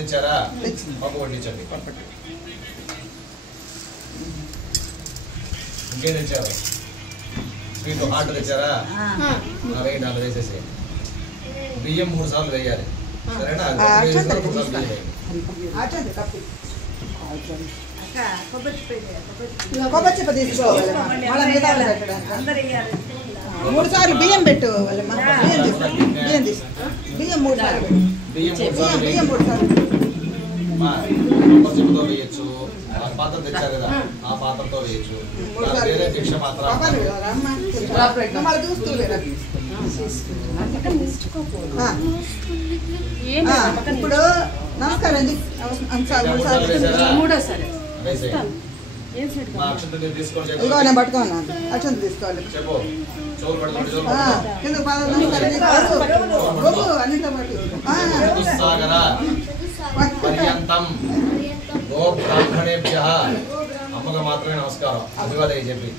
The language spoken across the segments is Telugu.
తెచ్చారా? పప్పు వడ్డించండి. ఇంకేం తెచ్చారు? స్వీట్ హాట్ తెచ్చారా? వేయండి, అలా వేసేసేయండి. బియ్యం 3 సార్లు వేయాలి, సరేనా? 3 సార్లు బియ్యం కొబ్బరి చెప్ప తీసుకోవాలి. 3 సార్లు బియ్యం పెట్టు. బియ్యం తీసు. బియ్యం 3 సార్లు. బియ్యం 3 సార్లు. కొబ్బరి చెప్పుతో వేయచ్చు. ఆ పాత్ర తెచ్చారు కదా, ఆ పాత్రతో వేయచ్చు. వేరే భిక్ష పాత్ర చూస్తూ ఇప్పుడు నమస్కారం అండి. ఇదిగో నేను పట్టుకున్నాను. అక్షంత తీసుకోవాలి. కింద అన్నింటితో అమ్మగా మాత్రమే నమస్కారం, అభివాదం చెప్పి,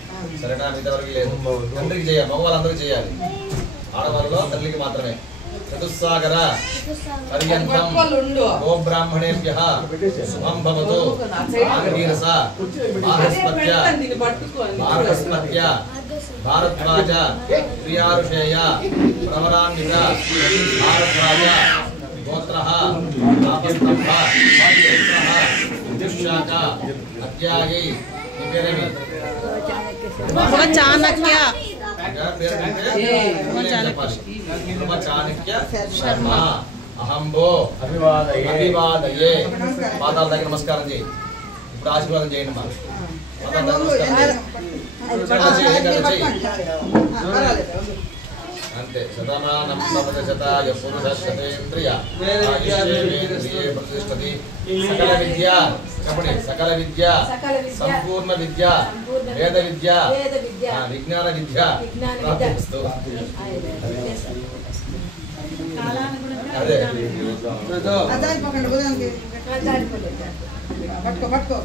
సరేనా? మిగతావరకు లేదు. తండ్రికి చేయాలి, మగవాళ్ళందరికీ చేయాలి. ఆడవాళ్ళలో తల్లికి మాత్రమే. చతుస్సాగర పర్యంతం గో బ్రాహ్మణేభ్యః శుభం భవతు. ఆంగీరస మాహస్పత్య మార్గస్పత్య భారద్వాజ ప్రియారుషేయ ప్రవరాన్విత భారద్వాజ గోత్రః ఆపస్తంభ చైత్రః విదుషాక అధ్యాయై నిపేరమి చాణక్య చాణక్య శర్మ అహంబో అభివాదయే. పాదాల దగ్గర నమస్కారం చేయి. ఇప్పుడు ఆశీర్వాదం చేయండి. మా అంతే. శతమానం భవతి శతాయ పురుష శతేంద్రియ ఆయుష్యేంద్రియే ప్రతిష్టతి. సకల విద్య చెప్పండి. సకల విద్య, సంపూర్ణ విద్య, వేద విద్య, విజ్ఞాన విద్య ప్రాప్తిస్తు. అదే పట్టుకో.